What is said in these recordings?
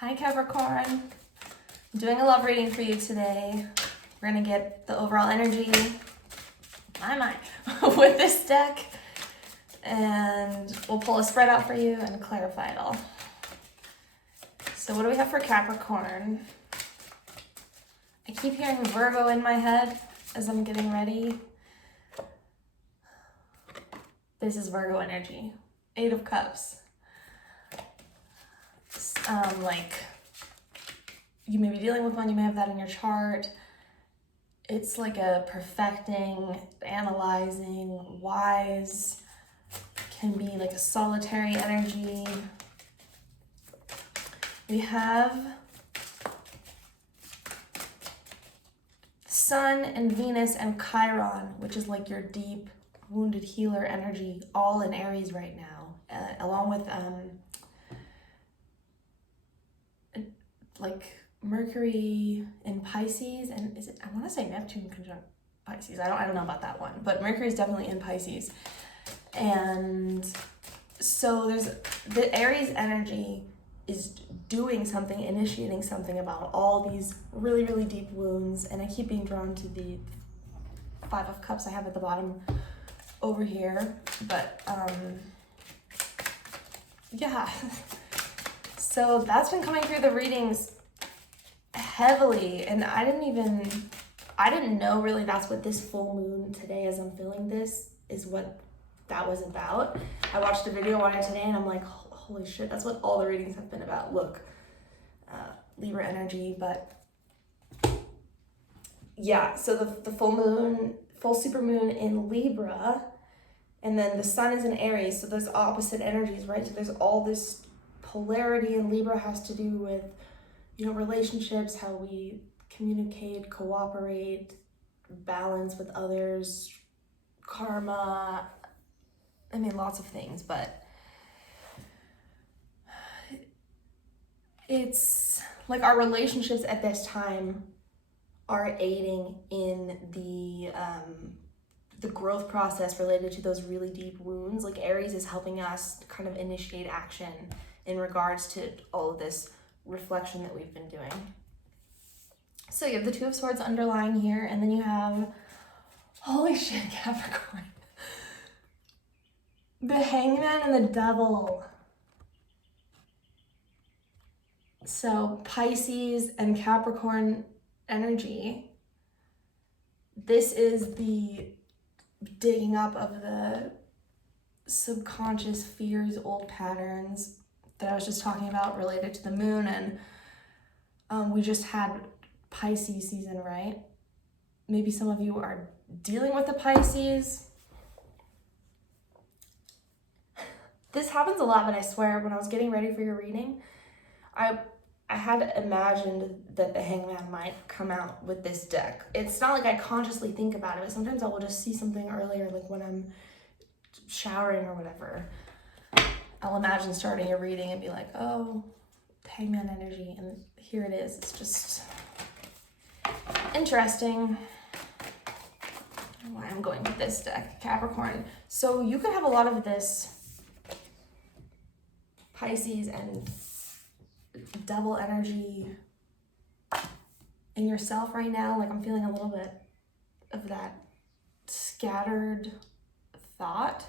Hi Capricorn, I'm doing a love reading for you today. We're gonna get the overall energy, with this deck, and we'll pull a spread out for you and clarify it all. So what do we have for Capricorn? I keep hearing Virgo in my head as I'm getting ready. This is Virgo energy, 8 of Cups. Like you may be dealing with one, you may have that in your chart. It's like a perfecting, analyzing, wise, can be like a solitary energy. We have Sun and Venus and Chiron, which is like your deep wounded healer energy, all in Aries right now, along with like Mercury in Pisces, and is it, I want to say Neptune conjunct Pisces. I don't know about that one, but Mercury is definitely in Pisces. And so there's the Aries energy is doing something, initiating something about all these really, really deep wounds. And I keep being drawn to the 5 of Cups I have at the bottom over here. But yeah. So that's been coming through the readings heavily, and I didn't know really that's what this full moon today, as I'm feeling this, is what that was about. I watched a video on it today and I'm like, holy shit, that's what all the readings have been about. Look, Libra energy, but yeah, so the full moon, full super moon in Libra, and then the sun is in Aries, so there's opposite energies, right? So there's all this polarity, and Libra has to do with, relationships, how we communicate, cooperate, balance with others, karma, lots of things, but it's like our relationships at this time are aiding in the growth process related to those really deep wounds. Like Aries is helping us kind of initiate action in regards to all of this reflection that we've been doing. So you have the 2 of Swords underlying here, and then you have, holy shit, Capricorn, the Hangman and the Devil. So Pisces and Capricorn energy, this is the digging up of the subconscious fears, old patterns that I was just talking about related to the moon. And we just had Pisces season, right? Maybe some of you are dealing with the Pisces. This happens a lot, but I swear, when I was getting ready for your reading, I had imagined that the Hangman might come out with this deck. It's not like I consciously think about it, but sometimes I will just see something earlier, like when I'm showering or whatever. I'll imagine starting a reading and be like, oh, Hangman energy, and here it is. It's just interesting why I'm going with this deck, Capricorn. So you could have a lot of this Pisces and Devil energy in yourself right now. Like I'm feeling a little bit of that scattered thought.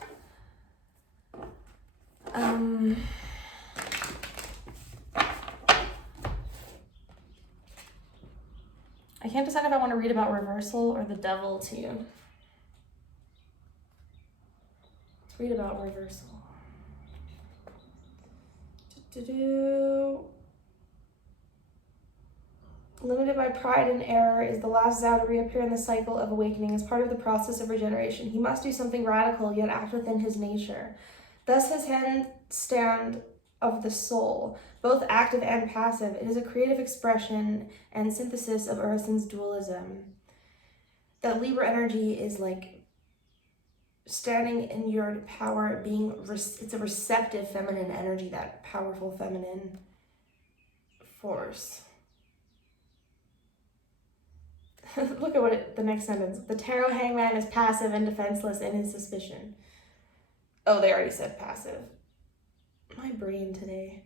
I can't decide if I want to read about reversal or the devil to you. Let's read about reversal. Limited by pride and error is the last Zhao to reappear in the cycle of awakening as part of the process of regeneration. He must do something radical, yet act within his nature. Thus his handstand of the soul, both active and passive. It is a creative expression and synthesis of Urisen's dualism. That Libra energy is like standing in your power, it's a receptive feminine energy, that powerful feminine force. Look at the next sentence. The tarot Hangman is passive and defenseless in his suspicion. Oh, they already said passive. My brain today.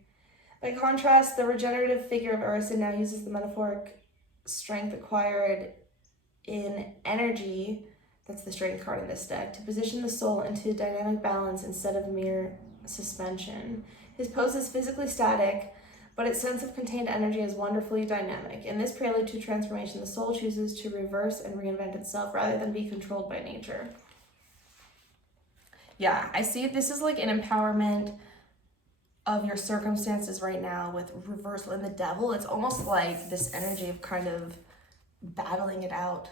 By contrast, the regenerative figure of Ursa now uses the metaphoric strength acquired in energy, that's the strength card in this deck, to position the soul into dynamic balance instead of mere suspension. His pose is physically static, but its sense of contained energy is wonderfully dynamic. In this prelude to transformation, the soul chooses to reverse and reinvent itself rather than be controlled by nature. Yeah, I see this is like an empowerment of your circumstances right now with reversal and the devil. It's almost like this energy of kind of battling it out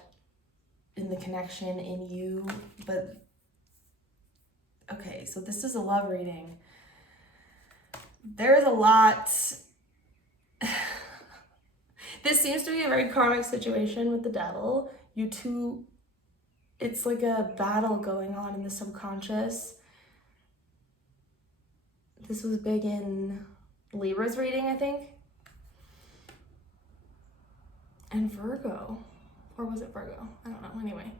in the connection in you. But okay, so this is a love reading. There's a lot. This seems to be a very karmic situation with the devil. You two, it's like a battle going on in the subconscious. This was big in Libra's reading, I think. And Virgo. Or was it Virgo? I don't know. Anyway.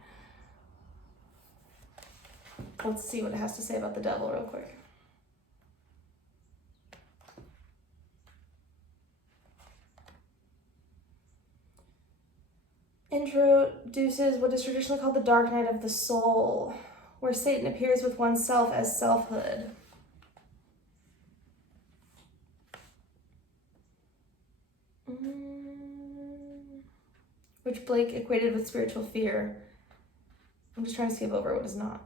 Let's see what it has to say about the devil real quick. Introduces what is traditionally called the dark night of the soul, where Satan appears with oneself as selfhood. Which Blake equated with spiritual fear. I'm just trying to skip over what is not.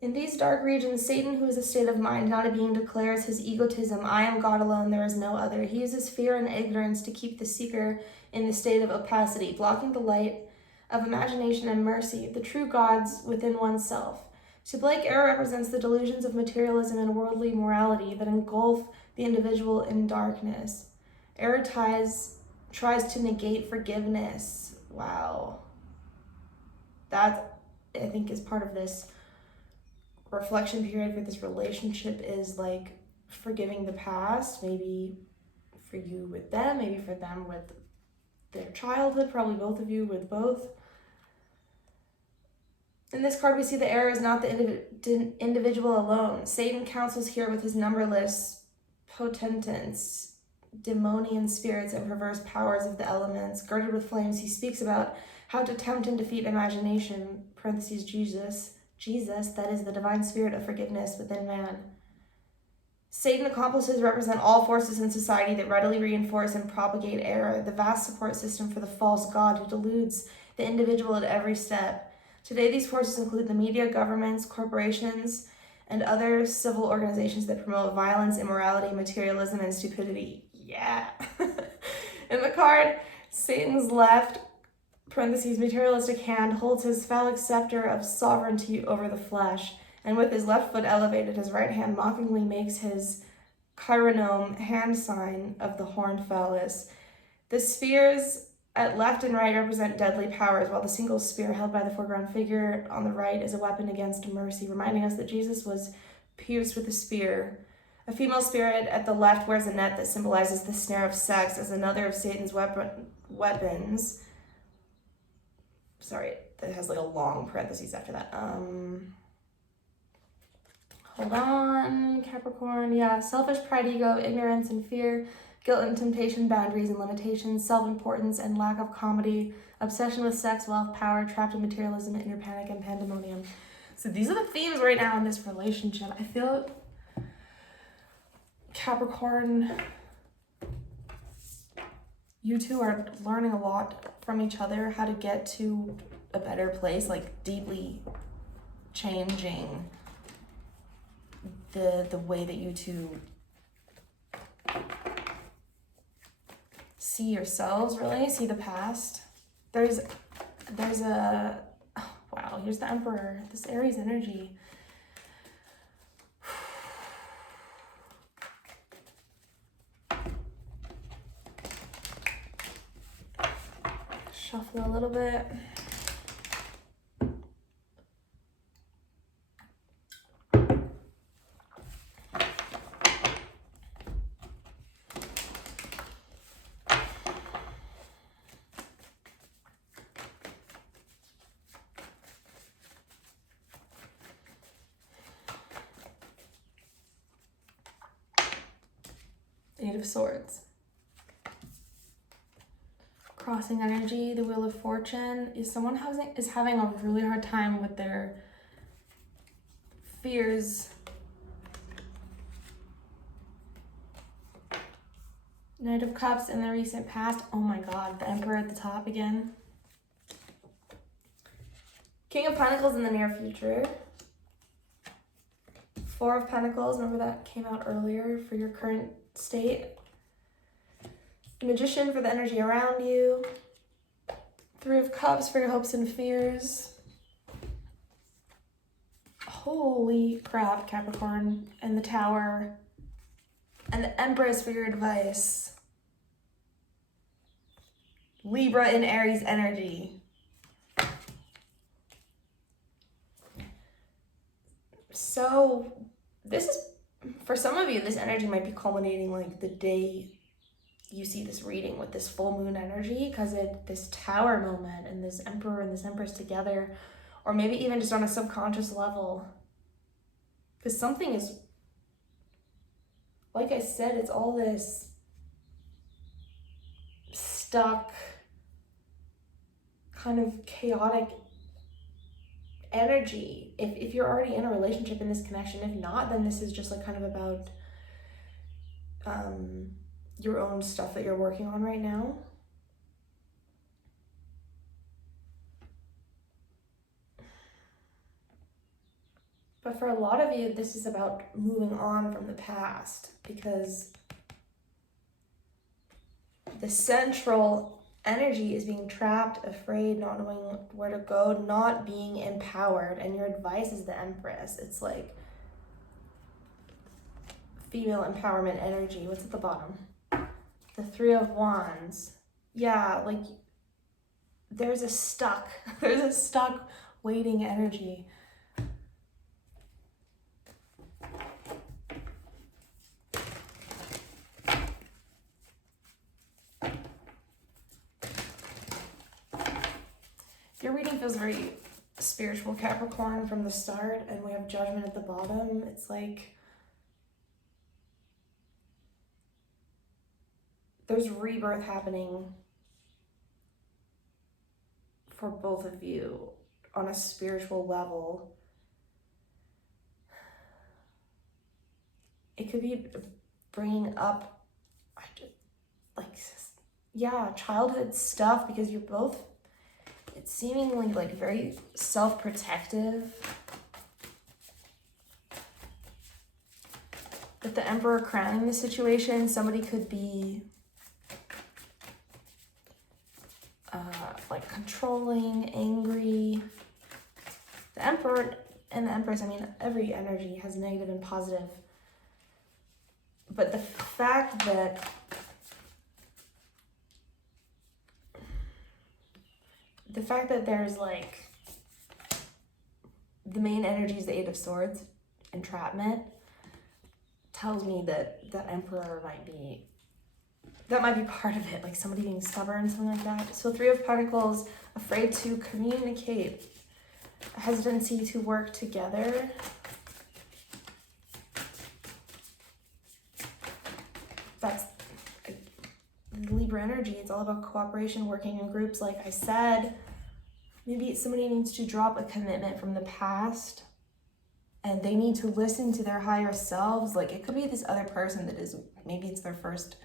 In these dark regions, Satan, who is a state of mind, not a being, declares his egotism. I am God alone, there is no other. He uses fear and ignorance to keep the seeker in the state of opacity, blocking the light of imagination and mercy, the true gods within oneself. To Blake, error represents the delusions of materialism and worldly morality that engulf the individual in darkness. Error tries to negate forgiveness. Wow. That, I think, is part of this reflection period for this relationship, is like forgiving the past, maybe for you with them, maybe for them with their childhood, probably both of you with both. In this card, we see the error is not the individual alone. Satan counsels here with his numberless potentates, demonian spirits, and perverse powers of the elements. Girded with flames, he speaks about how to tempt and defeat imagination, parentheses Jesus, that is the divine spirit of forgiveness within man. Satan accomplices represent all forces in society that readily reinforce and propagate error, the vast support system for the false god who deludes the individual at every step. Today, these forces include the media, governments, corporations, and other civil organizations that promote violence, immorality, materialism, and stupidity. Yeah. In the card, Satan's left, parentheses, materialistic hand holds his phallic scepter of sovereignty over the flesh, and with his left foot elevated, his right hand mockingly makes his chironome hand sign of the horned phallus. The spheres at left and right represent deadly powers, while the single spear held by the foreground figure on the right is a weapon against mercy, reminding us that Jesus was pierced with a spear. A female spirit at the left wears a net that symbolizes the snare of sex as another of Satan's weapons. Sorry, that has like a long parentheses after that. Hold on, Capricorn. Yeah, selfish pride, ego, ignorance and fear, guilt and temptation, boundaries and limitations, self-importance and lack of comedy, obsession with sex, wealth, power, trapped in materialism, inner panic, and pandemonium. So these are the themes right now in this relationship. I feel Capricorn, you two are learning a lot from each other, how to get to a better place, like deeply changing the way that you two see yourselves, really see the past. There's a, oh, wow, here's the Emperor, this Aries energy. Shuffle a little bit. Eight of Swords. Crossing energy, the Wheel of Fortune, is someone is having a really hard time with their fears. Knight of Cups in the recent past. Oh my god, the Emperor at the top again. King of Pentacles in the near future. Four of Pentacles, remember that came out earlier for your current state. Magician for the energy around you. Three of Cups for your hopes and fears. Holy crap, Capricorn. And the Tower. And the Empress for your advice. Libra in Aries energy. So this is, for some of you, this energy might be culminating like the day you see this reading with this full moon energy, because this Tower moment and this Emperor and this Empress together, or maybe even just on a subconscious level, because something is, like I said, it's all this stuck, kind of chaotic energy. If you're already in a relationship in this connection, if not, then this is just like kind of about your own stuff that you're working on right now. But for a lot of you, this is about moving on from the past, because the central energy is being trapped, afraid, not knowing where to go, not being empowered, and your advice is the Empress. It's like female empowerment energy. What's at the bottom? The Three of Wands. Yeah, like there's a stuck waiting energy. Your reading feels very spiritual, Capricorn, from the start, and we have Judgment at the bottom. It's like there's rebirth happening for both of you on a spiritual level. It could be bringing up, childhood stuff, because you're both, it's seemingly like very self-protective. With the Emperor crowning the situation, somebody could be like controlling, angry. The Emperor and the Empress, I mean, every energy has negative and positive. But the fact that there's like, the main energy is the Eight of Swords, entrapment, tells me that the Emperor might be part of it, like somebody being stubborn, something like that. So Three of Pentacles, afraid to communicate, hesitancy to work together. That's Libra energy. It's all about cooperation, working in groups, like I said. Maybe somebody needs to drop a commitment from the past, and they need to listen to their higher selves. Like, it could be this other person that is, maybe it's their first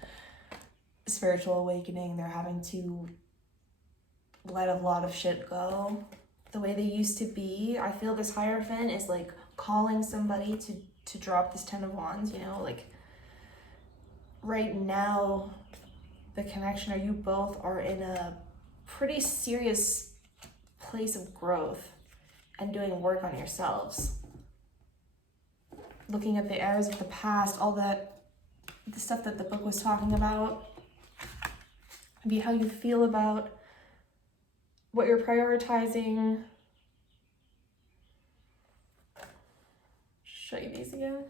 spiritual awakening. They're having to let a lot of shit go the way they used to be. I feel this Hierophant is like calling somebody to drop this Ten of Wands, you know, like right now the connection, or you both are in a pretty serious place of growth and doing work on yourselves. Looking at the errors of the past, all that, the stuff that the book was talking about, maybe how you feel about what you're prioritizing. Show you these again.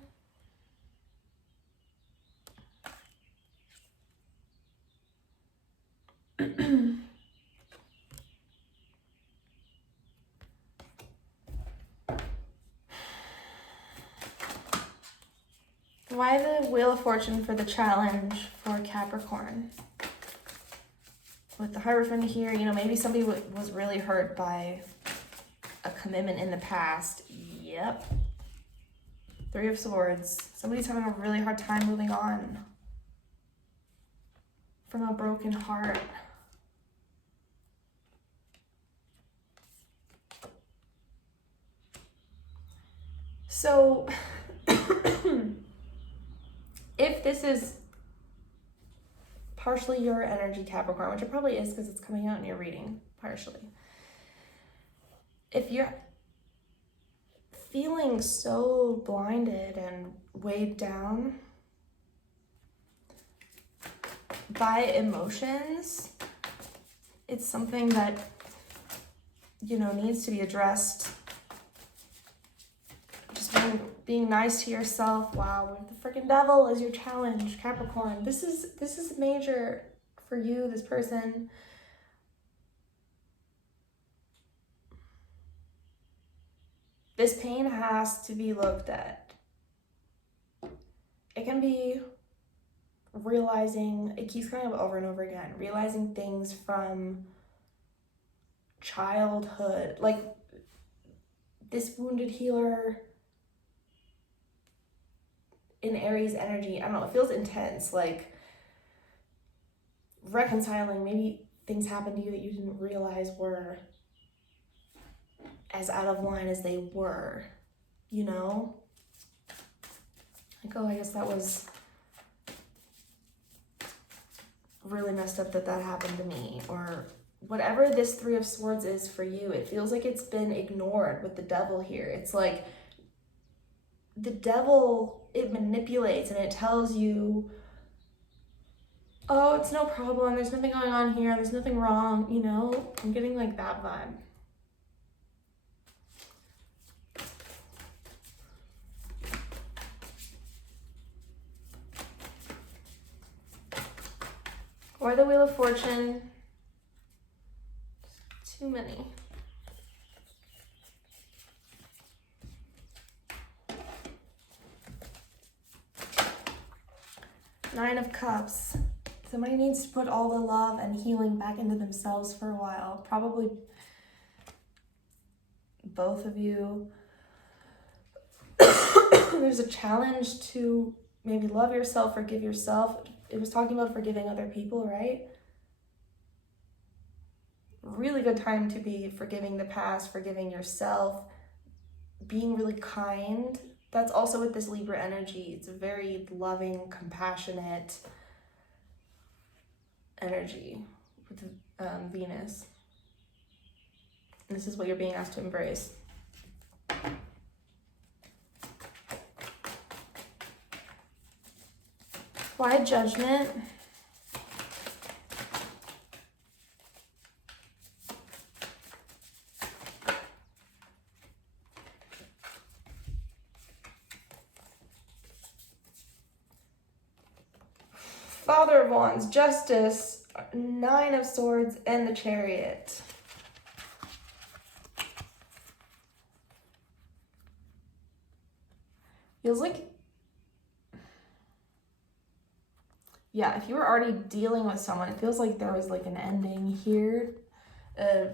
Why the Wheel of Fortune for the challenge for Capricorn? With the Hierophant here, you know, maybe somebody was really hurt by a commitment in the past. Yep. Three of Swords. Somebody's having a really hard time moving on from a broken heart. So, if this is partially your energy, Capricorn, which it probably is because it's coming out in your reading, partially. If you're feeling so blinded and weighed down by emotions, it's something that, you know, needs to be addressed. Just being nice to yourself. Wow, with the freaking devil is your challenge, Capricorn. This is major for you, this person. This pain has to be looked at. It can be realizing, it keeps coming up over and over again, realizing things from childhood, like this wounded healer in Aries energy. I don't know, it feels intense, like reconciling, maybe things happened to you that you didn't realize were as out of line as they were, you know? Like, oh, I guess that was really messed up that happened to me, or whatever this Three of Swords is for you. It feels like it's been ignored with the devil here. It's like the devil, it manipulates and it tells you, oh, it's no problem, there's nothing going on here, there's nothing wrong, you know? I'm getting like that vibe. Or the Wheel of Fortune. Too many. Nine of Cups. Somebody needs to put all the love and healing back into themselves for a while. Probably both of you. There's a challenge to maybe love yourself, forgive yourself. It was talking about forgiving other people, right? Really good time to be forgiving the past, forgiving yourself, being really kind. That's also with this Libra energy. It's a very loving, compassionate energy with Venus. And this is what you're being asked to embrace. Why Judgment? Father of Wands, Justice, Nine of Swords, and the Chariot. Feels like, yeah, if you were already dealing with someone, it feels like there was like an ending here, a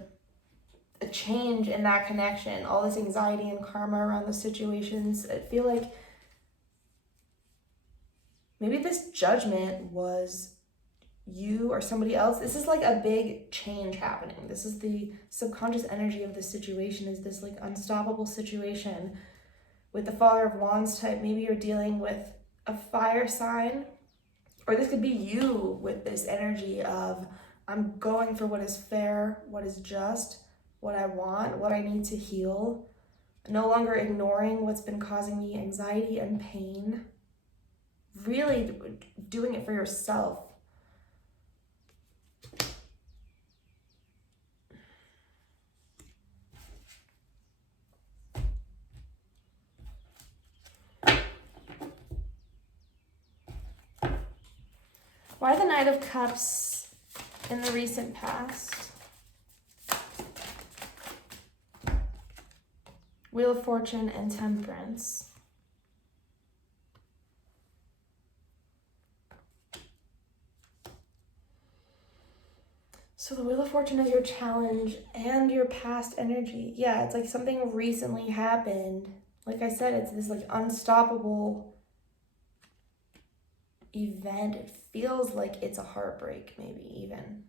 change in that connection, all this anxiety and karma around the situations. I feel like maybe this judgment was you or somebody else. This is like a big change happening. This is the subconscious energy of the situation, is this like unstoppable situation. With the Father of Wands type, maybe you're dealing with a fire sign, or this could be you with this energy of, I'm going for what is fair, what is just, what I want, what I need to heal. No longer ignoring what's been causing me anxiety and pain. Really doing it for yourself. Why the Knight of Cups in the recent past? Wheel of Fortune and Temperance. So the Wheel of Fortune is your challenge and your past energy. Yeah, it's like something recently happened. Like I said, it's this like unstoppable event. It feels like it's a heartbreak, maybe even.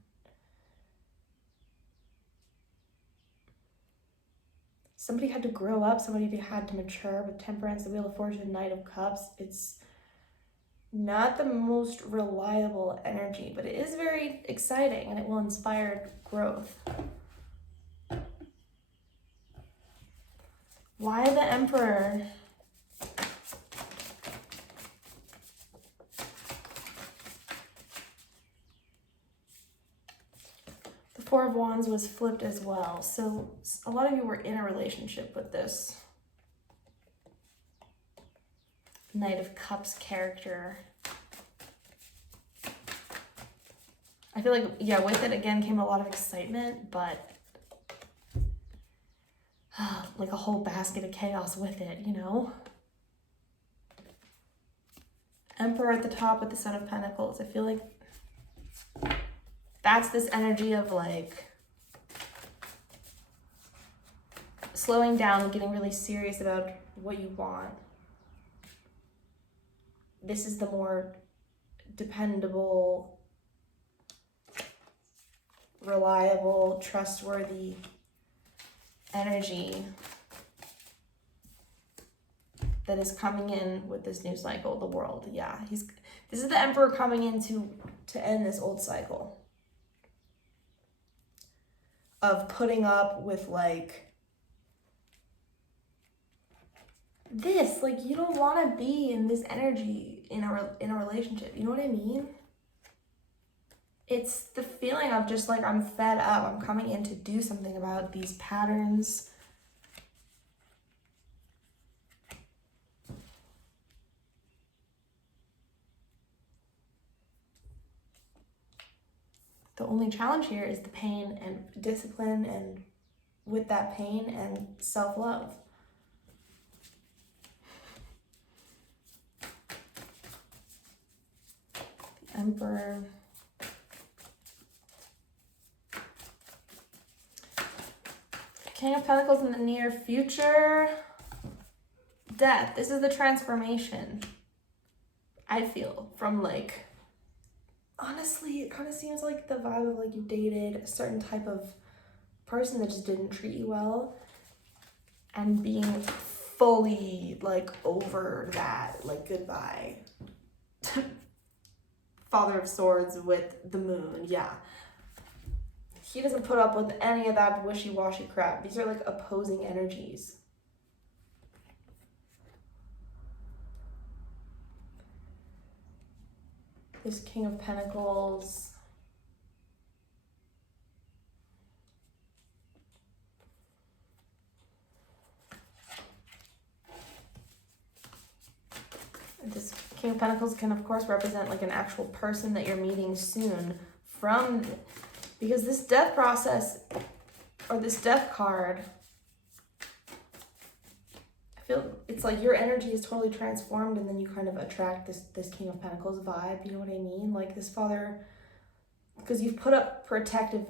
Somebody had to grow up, somebody had to mature with Temperance, the Wheel of Fortune, Knight of Cups. It's not the most reliable energy, but it is very exciting and it will inspire growth. Why the Emperor? The Four of Wands was flipped as well. So a lot of you were in a relationship with this Knight of Cups character. I feel like, yeah, with it again came a lot of excitement, but like a whole basket of chaos with it, you know? Emperor at the top with the Son of Pentacles. I feel like that's this energy of like slowing down and getting really serious about what you want. This is the more dependable, reliable, trustworthy energy that is coming in with this new cycle, the world. Yeah, this is the Emperor coming in to end this old cycle of putting up with like this, like you don't want to be in this energy in a relationship. You know what I mean? It's the feeling of just like, I'm fed up. I'm coming in to do something about these patterns. The only challenge here is the pain and discipline, and with that pain and self-love. The Emperor. King of Pentacles in the near future. Death. This is the transformation, I feel, from like, honestly, it kind of seems like the vibe of like you dated a certain type of person that just didn't treat you well, and being fully like over that, like goodbye. Father of Swords with the Moon, yeah. He doesn't put up with any of that wishy-washy crap. These are like opposing energies. This King of Pentacles. This King of Pentacles can, of course, represent like an actual person that you're meeting soon from, because this death process, or this death card, I feel it's like your energy is totally transformed, and then you kind of attract this King of Pentacles vibe, you know what I mean? Like this father, because you've put up protective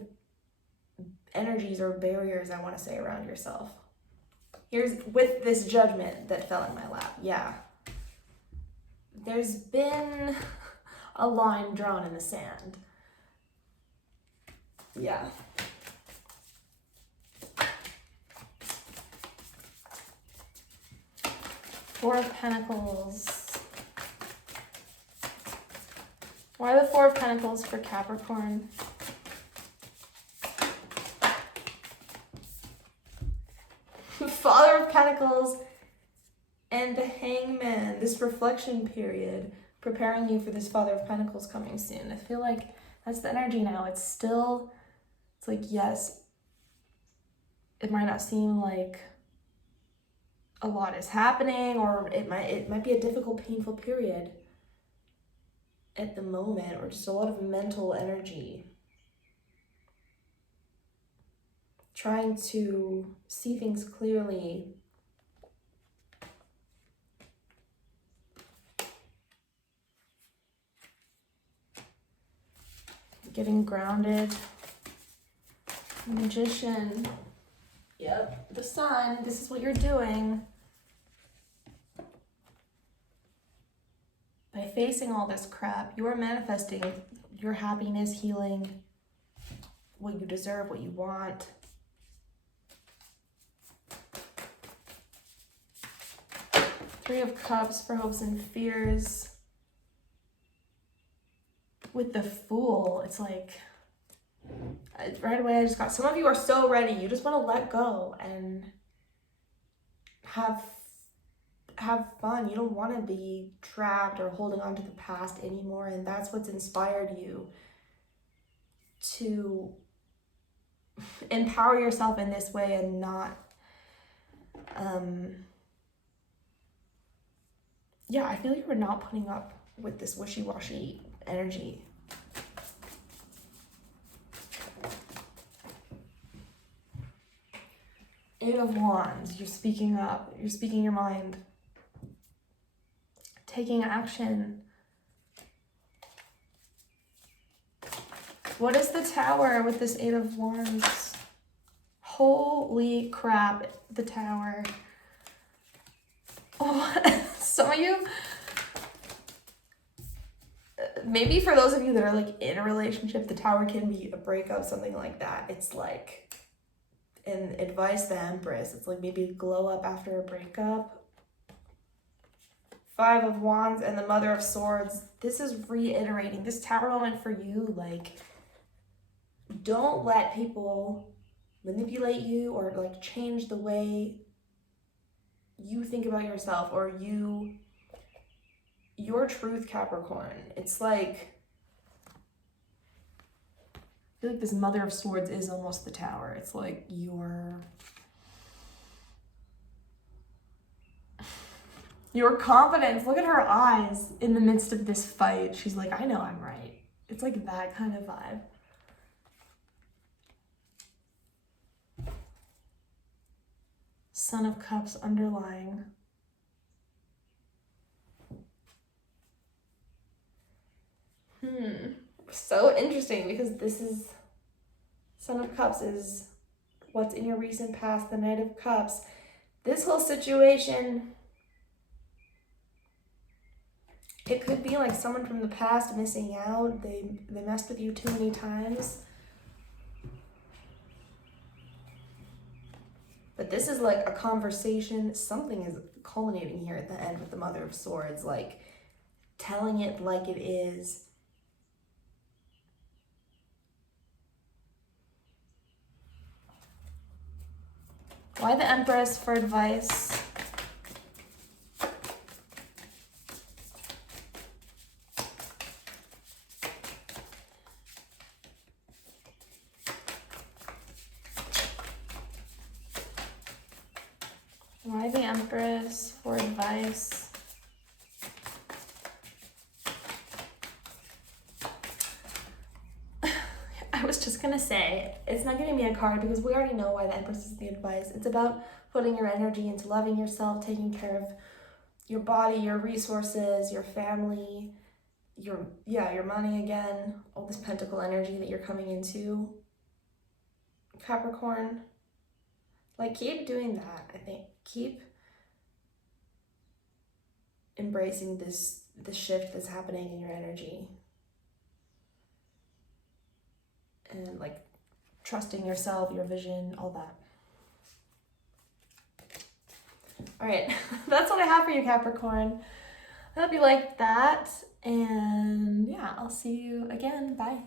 energies or barriers, I want to say, around yourself. Here's with this Judgment that fell in my lap, yeah. There's been a line drawn in the sand. Yeah. Four of Pentacles. Why the Four of Pentacles for Capricorn? Father of Pentacles and the Hangman. This reflection period, preparing you for this Father of Pentacles coming soon. I feel like that's the energy now. It's like, yes, it might not seem like a lot is happening, or it might be a difficult, painful period at the moment, or just a lot of mental energy. Trying to see things clearly. Getting grounded. Magician. Yep, the sun. This is what you're doing. By facing all this crap, you are manifesting your happiness, healing, what you deserve, what you want. Three of Cups for hopes and fears. With the Fool, it's like, right away I just got, some of you are so ready. You just want to let go and have fun. You don't want to be trapped or holding on to the past anymore. And that's what's inspired you to empower yourself in this way and not, yeah, I feel like you're not putting up with this wishy-washy energy. Eight of Wands, you're speaking up, you're speaking your mind, taking action. What is the Tower with this Eight of Wands? Holy crap, the Tower. Oh, some of you, maybe for those of you that are like in a relationship, the Tower can be a breakup, something like that. It's like, in advice, the Empress, it's like maybe glow up after a breakup. Five of Wands and the Mother of Swords. This is reiterating this Tower moment for you. Like, don't let people manipulate you or like change the way you think about yourself or your truth, Capricorn. It's like, I feel like this Mother of Swords is almost the Tower. It's like your confidence. Look at her eyes in the midst of this fight. She's like, I know I'm right. It's like that kind of vibe. Son of Cups underlying. So interesting, because this is, Son of Cups is what's in your recent past, the Knight of Cups. This whole situation, it could be like someone from the past missing out. They messed with you too many times. But this is like a conversation. Something is culminating here at the end with the Mother of Swords, like telling it like it is. Why the Empress for advice? Why the Empress for advice? I was just gonna say, it's not giving me a card because we already know why the Empress is the advice. It's about putting your energy into loving yourself, taking care of your body, your resources, your family, your money again, all this pentacle energy that you're coming into, Capricorn. Like, keep doing that, I think. Keep embracing the shift that's happening in your energy. And like trusting yourself, your vision, all that. All right, that's what I have for you, Capricorn. I hope you liked that. And yeah, I'll see you again. Bye.